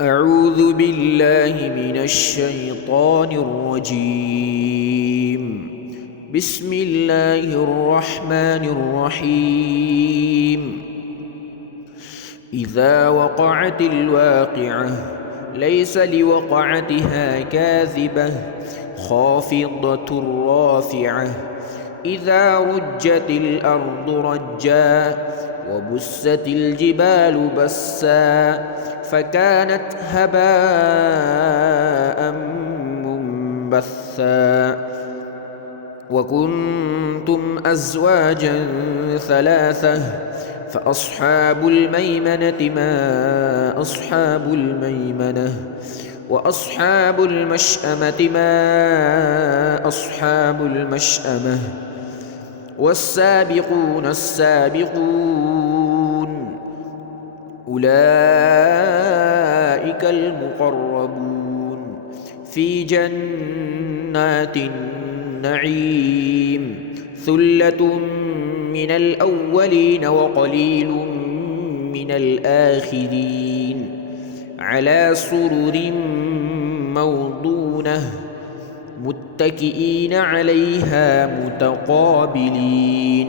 أعوذ بالله من الشيطان الرجيم. بسم الله الرحمن الرحيم. إذا وقعت الواقعة ليس لوقعتها كاذبة خافضة رافعة إذا رجت الأرض رجا وبست الجبال بسا فكانت هباء منبثا وكنتم أزواجا ثلاثة فأصحاب الميمنة ما أصحاب الميمنة وأصحاب المشأمة ما أصحاب المشأمة والسابقون السابقون أولئك المقربون في جنات النعيم ثلة من الأولين وقليل من الآخرين على سرر موضونة متكئين عليها متقابلين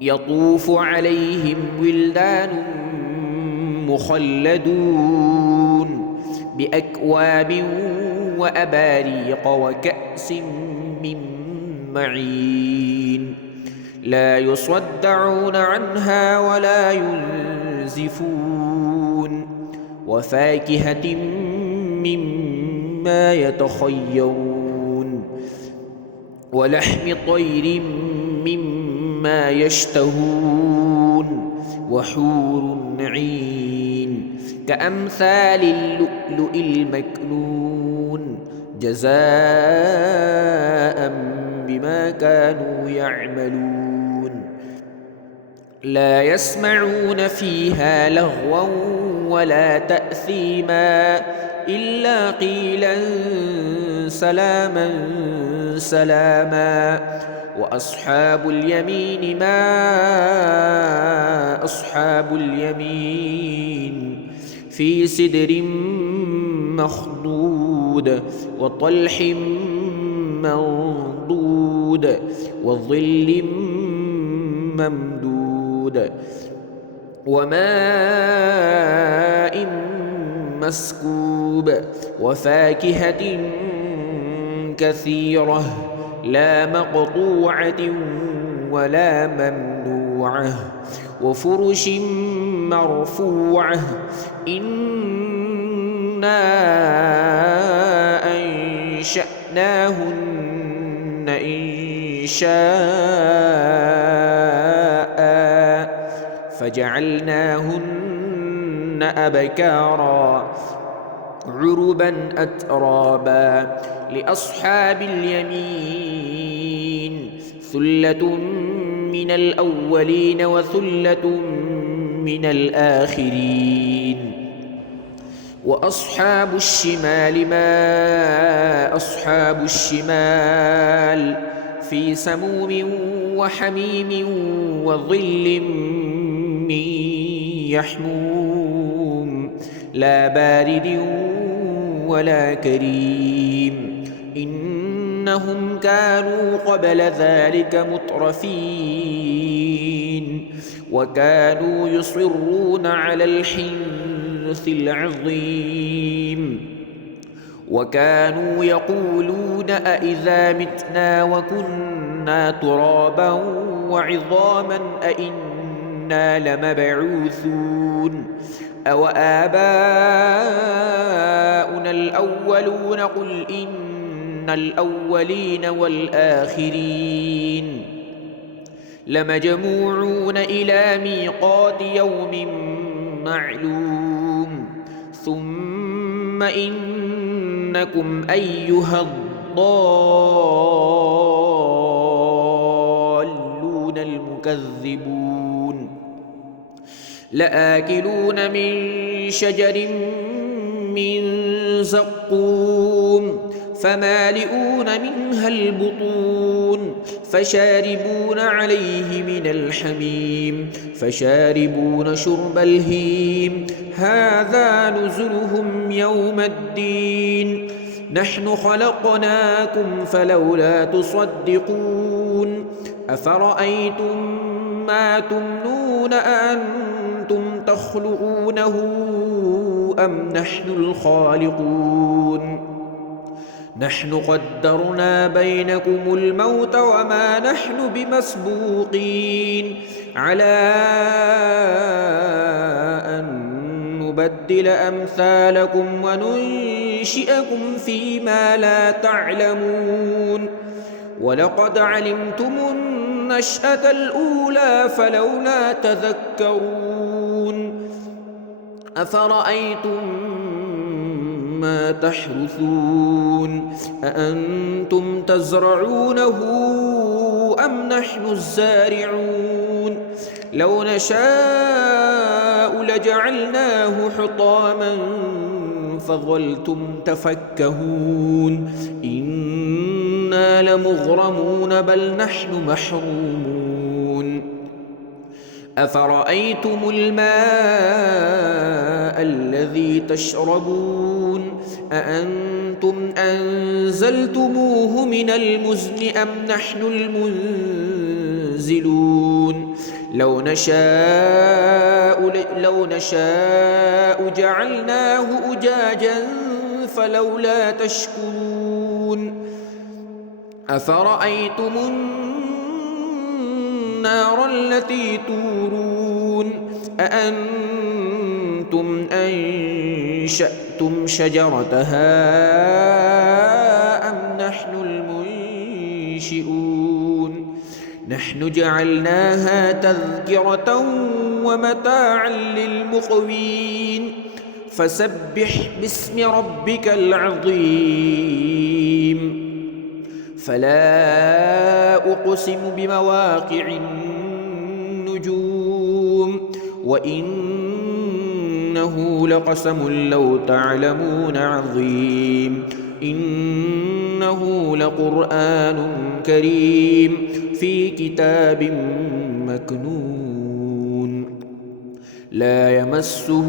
يطوف عليهم ولدان مخلدون بأكواب وأباريق وكأس من معين لا يصدعون عنها ولا ينزفون وفاكهة مما يتخيرون ولحم طير مما يشتهون وحور عين كأمثال اللؤلؤ المكنون جزاء بما كانوا يعملون لا يسمعون فيها لغوا ولا تأثيما إلا قيلا سلاما سلاما وأصحاب اليمين ما أصحاب اليمين في سدر مخضود وطلح منضود وظل ممدود وماء مسكوب وفاكهة كثيرة لا مقطوعة ولا ممنوعة وفرش مرفوعة إنا أنشأناهن إنشاء فجعلناهن أبكارا عربا أترابا لأصحاب اليمين ثلة من الأولين وثلة من الآخرين وأصحاب الشمال ما أصحاب الشمال في سموم وحميم وظل من يحموم لا بارد ولا كريم إنهم كانوا قبل ذلك مترفين وكانوا يصرون على الحنث العظيم وكانوا يقولون أإذا متنا وكنا ترابا وعظاما أإنا لمبعوثون أو آباؤنا الأولون قل إن الأولين والآخرين لمجموعون إلى ميقات يوم معلوم ثم إنكم أيها الضالون المكذبون لآكلون من شجر من زقوم فمالئون منها البطون فشاربون عليه من الحميم فشاربون شرب الهيم هذا نزلهم يوم الدين نحن خلقناكم فلولا تصدقون أفرأيتم ما تمنون أأنتم تخلقونه أم نحن الخالقون نحن قدرنا بينكم الموت وما نحن بمسبوقين على أن نبدل أمثالكم وننشئكم فيما لا تعلمون ولقد علمتم النشأة الأولى فلولا تذكرون أفرأيتم ما تحرثون أأنتم تزرعونه أم نحن الزارعون لو نشاء لجعلناه حطاما فظلتم تفكهون إنا لمغرمون بل نحن محرومون أفرأيتم الماء الذي تشربون أأنتم أنزلتموه من المزن أم نحن المنزلون لو نشاء جعلناه أجاجا فلولا تشكرون أفرأيتم النار التي تورون أأنتم أنشأتم شجرتها أم نحن المنشئون نحن جعلناها تذكرة ومتاعا للمقوين فسبح باسم ربك العظيم فلا أقسم بمواقع النجوم وإنه لقسم لو تعلمون عظيم إنه لقرآن كريم في كتاب مكنون لا يمسه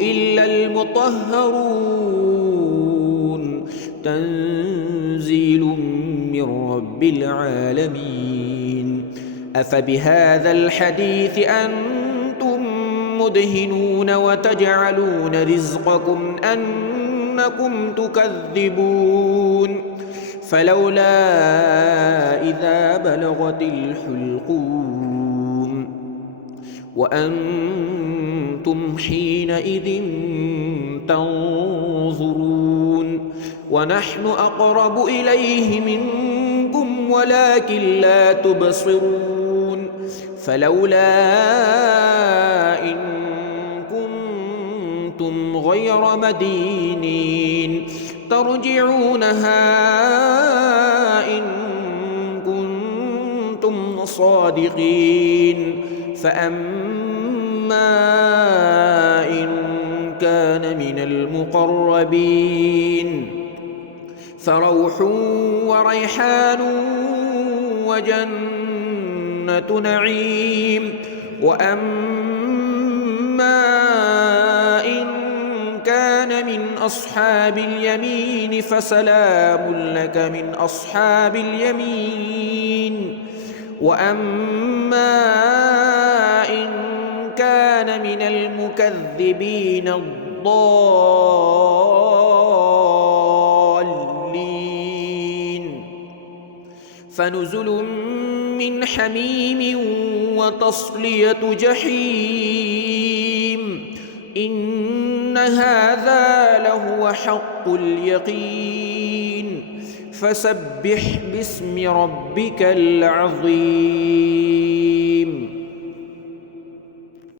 إلا المطهرون تنزيل من رب العالمين أفبهذا الحديث أنتم مدهنون وتجعلون رزقكم أنكم تكذبون فلولا إذا بلغت الحلقوم وأنتم حينئذ تنظرون ونحن أقرب إليه منكم ولكن لا تبصرون فلولا إن كنتم غير مدينين ترجعونها إن كنتم صادقين فأما إن كان من المقربين فروح وريحان وجنة نعيم وأما إن كان من أصحاب اليمين فسلام لك من أصحاب اليمين وأما إن كان من المكذبين الضالين فنزل من حميم وتصلية جحيم إن هذا لهو حق اليقين فسبح باسم ربك العظيم